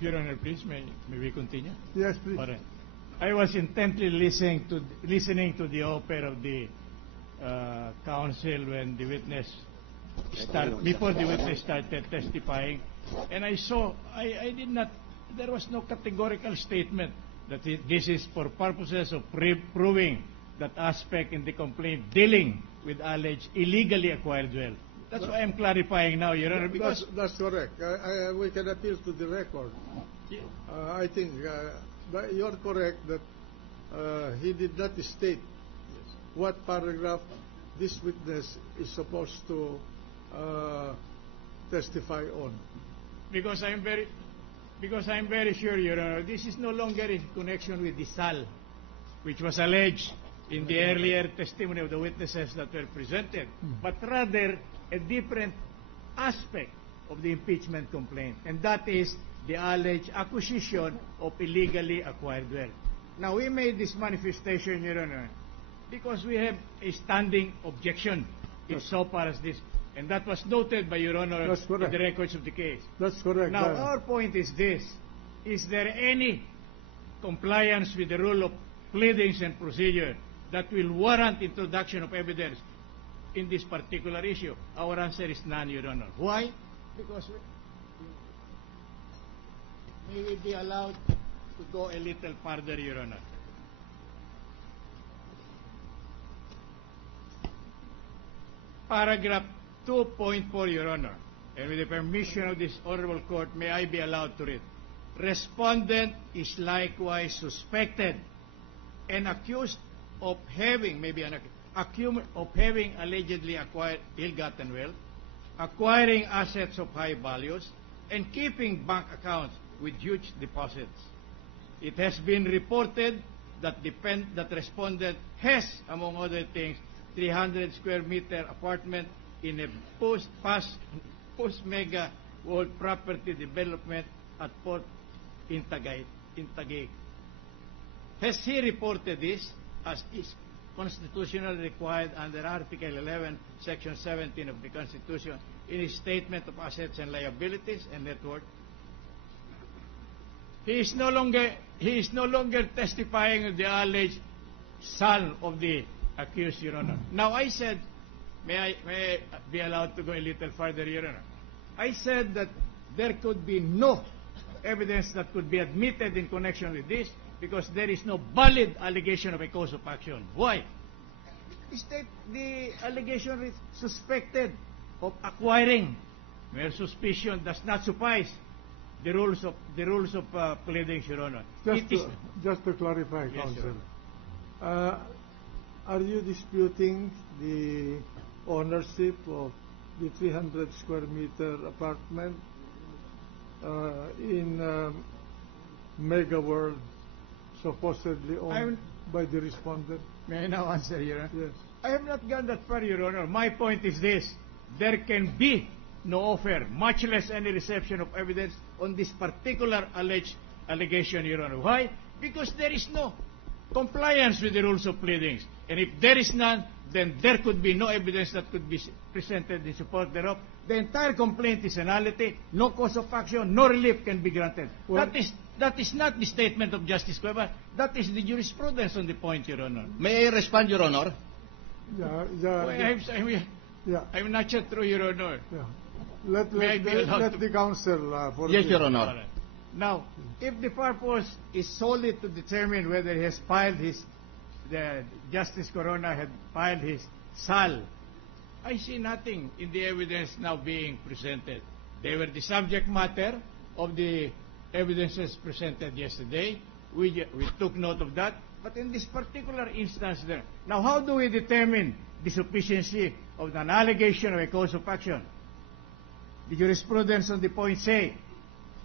Your Honor, please, may we continue? Yes, please. All right. I was intently listening to the offer of the counsel when the witness before the witness started testifying, and I did not. There was no categorical statement that this is for purposes of proving that aspect in the complaint dealing with alleged illegally acquired wealth. That's why I'm clarifying now, Your Honor, because that's correct. We can appeal to the record. Yeah. I think you're correct that he did not state what paragraph this witness is supposed to testify on. Because I'm very sure, Your Honor, this is no longer in connection with the SAL, which was alleged in the earlier testimony of the witnesses that were presented, but rather a different aspect of the impeachment complaint, and that is the alleged acquisition of illegally acquired wealth. Now, we made this manifestation, Your Honor, because we have a standing objection in so far as this, and that was noted by Your Honor in the records of the case. That's correct. Now, our point is this: is there any compliance with the rule of pleadings and procedure that will warrant introduction of evidence in this particular issue? Our answer is none, Your Honor. Why? Because may we be allowed to go a little further, Your Honor. Paragraph 2.4, Your Honor, and with the permission of this honorable court, may I be allowed to read. Respondent is likewise suspected and accused of having, having allegedly acquired ill-gotten wealth, acquiring assets of high values, and keeping bank accounts with huge deposits. It has been reported that respondent has, among other things, 300 square meter apartment in a post-mega world property development at Port in Taguig. Has he reported this as is constitutionally required under Article 11, Section 17 of the Constitution in his statement of assets and liabilities and net worth? He is no longer testifying of the alleged son of the accused, Your Honor. Now, I said, may I be allowed to go a little further, Your Honor? I said that there could be no evidence that could be admitted in connection with this because there is no valid allegation of a cause of action. Why? The allegation is suspected of acquiring, where suspicion does not suffice. The rules of pleadings, Your Honor. Just to clarify, yes, Counsel, are you disputing the ownership of the 300 square meter apartment in Mega World supposedly owned by the respondent? May I now answer, Your Honor? Yes. I have not gone that far, Your Honor. My point is this: there can be no offer, much less any reception of evidence on this particular allegation, Your Honor. Why? Because there is no compliance with the rules of pleadings. And if there is none, then there could be no evidence that could be presented in support thereof. The entire complaint is a nullity, no cause of action, no relief can be granted. Well, that is not the statement of Justice Cuevas. That is the jurisprudence on the point, Your Honor. May I respond, Your Honor? I'm not yet through, Your Honor. Yeah. Let the counsel yes, Your Honor. Now, if the purpose is solely to determine whether he has filed Justice Corona had filed his SAL, I see nothing in the evidence now being presented. They were the subject matter of the evidences presented yesterday. We took note of that. But in this particular instance there, now how do we determine the sufficiency of an allegation of a cause of action? The jurisprudence on the point say,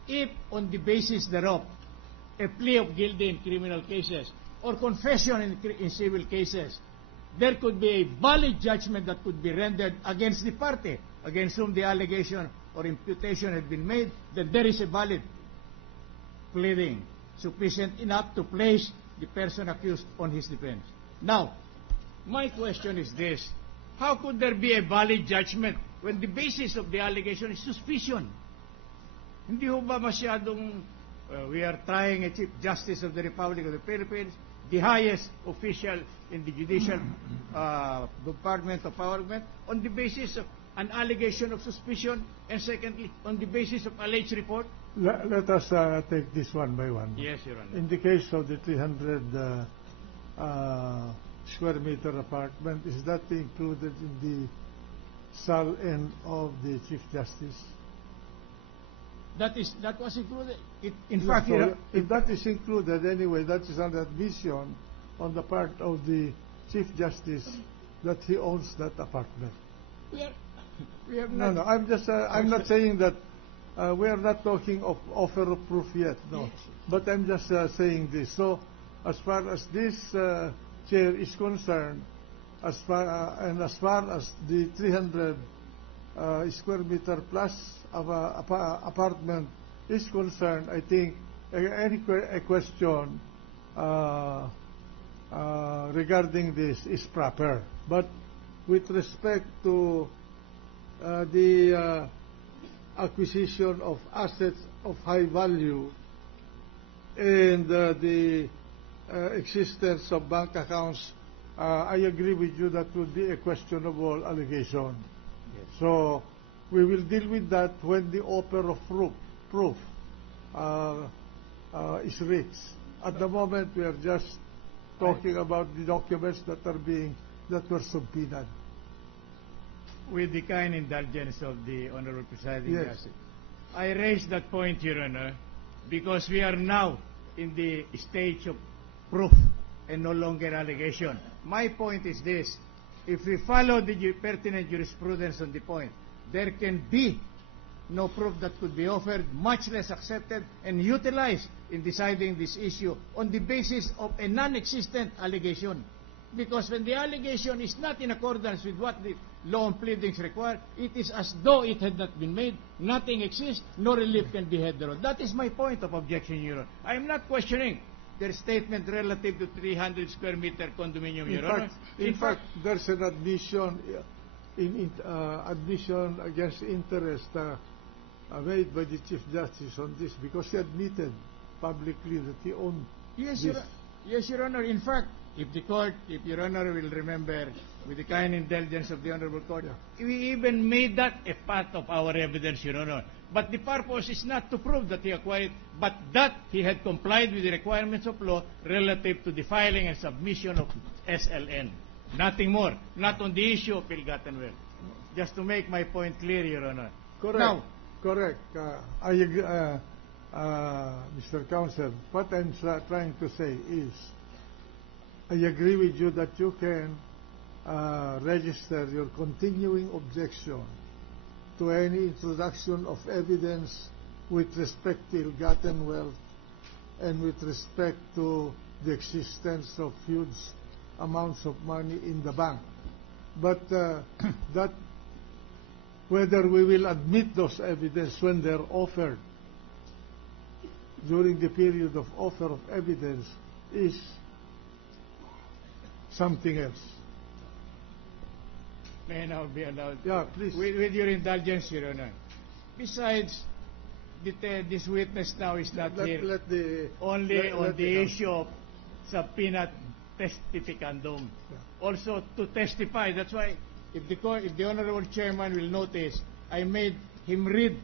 if on the basis thereof, a plea of guilty in criminal cases or confession in civil cases there could be a valid judgment that could be rendered against the party against whom the allegation or imputation had been made, then there is a valid pleading sufficient enough to place the person accused on his defense. Now, my question is this: how could there be a valid judgment when the basis of the allegation is suspicion? Hindi ho ba masyadong we are trying a Chief Justice of the Republic of the Philippines, the highest official in the judicial department of government, on the basis of an allegation of suspicion, and secondly, on the basis of alleged report? Let us take this one by one. Yes, Your Honor. In the case of the 300 square meter apartment, is that included in the sal end of the Chief Justice? That was included. In Yeah, fact, so if that is included anyway, that is an admission on the part of the Chief Justice that he owns that apartment. we have No, not. I'm just I'm not saying that we are not talking of offer of proof yet, no. Yes. But I'm just saying this. So, as far as this chair is concerned, as far as the 300 square meter plus of apartment is concerned, I think any question regarding this is proper. But with respect to the acquisition of assets of high value and the existence of bank accounts, I agree with you that would be a questionable allegation. Yes. So we will deal with that when the offer of proof is reached. At the moment, we are just talking about the documents that were subpoenaed. With the kind indulgence of the Honorable Presiding Yes. Justice, I raise that point, Your Honor, because we are now in the stage of proof and no longer allegation. My point is this: if we follow the pertinent jurisprudence on the point, there can be no proof that could be offered, much less accepted and utilized in deciding this issue on the basis of a non-existent allegation. Because when the allegation is not in accordance with what the law and pleadings require, it is as though it had not been made, nothing exists, no relief can be had thereon. That is my point of objection, Your Honor. I am not questioning their statement relative to 300 square meter condominium, Your Honor. In fact, there's an admission admission against interest made by the Chief Justice on this, because he admitted publicly that he owned Yes, this. Yes, Your Honor. In fact, if Your Honor will remember, with the kind indulgence of the Honorable Court, we even made that a part of our evidence, Your Honor. But the purpose is not to prove that he acquired, but that he had complied with the requirements of law relative to the filing and submission of SLN. Nothing more. Not on the issue of ill-gotten wealth. Just to make my point clear, Your Honor. Correct. Now, correct. I agree, Mr. Counsel. What I'm trying to say is, I agree with you that you can register your continuing objection to any introduction of evidence with respect to ill-gotten wealth and with respect to the existence of huge amounts of money in the bank. But that whether we will admit those evidence when they're offered during the period of offer of evidence is something else. may I now be allowed? Yeah, please. With your indulgence, Your Honor. Besides, this witness now is not here. Let the Only let- on let the the- issue of subpoena testificandum. Also to testify. That's why, if the Honorable Chairman will notice, I made him read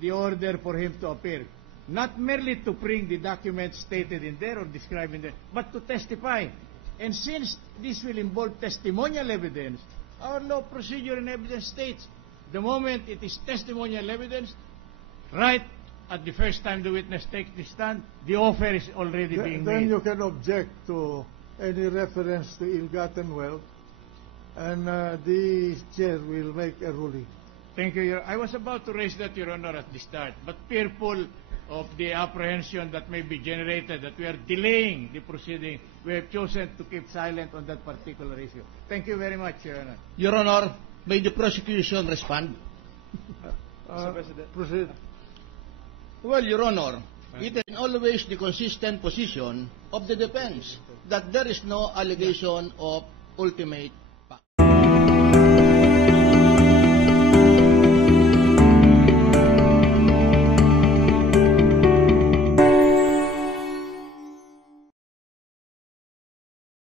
the order for him to appear. Not merely to bring the documents stated in there or described in there, but to testify. And since this will involve testimonial evidence, our law procedure and evidence states the moment it is testimonial evidence, right at the first time the witness takes the stand, the offer is already being then made. you can object to any reference to ill-gotten wealth, and the chair will make a ruling. Thank you, Your I was about to raise that, Your Honor, at the start, but fearful of the apprehension that may be generated, that we are delaying the proceeding, we have chosen to keep silent on that particular issue. Thank you very much, Your Honor. Your Honor, may the prosecution respond? Proceed. Well, Your Honor, it is always the consistent position of the defense that there is no allegation of ultimate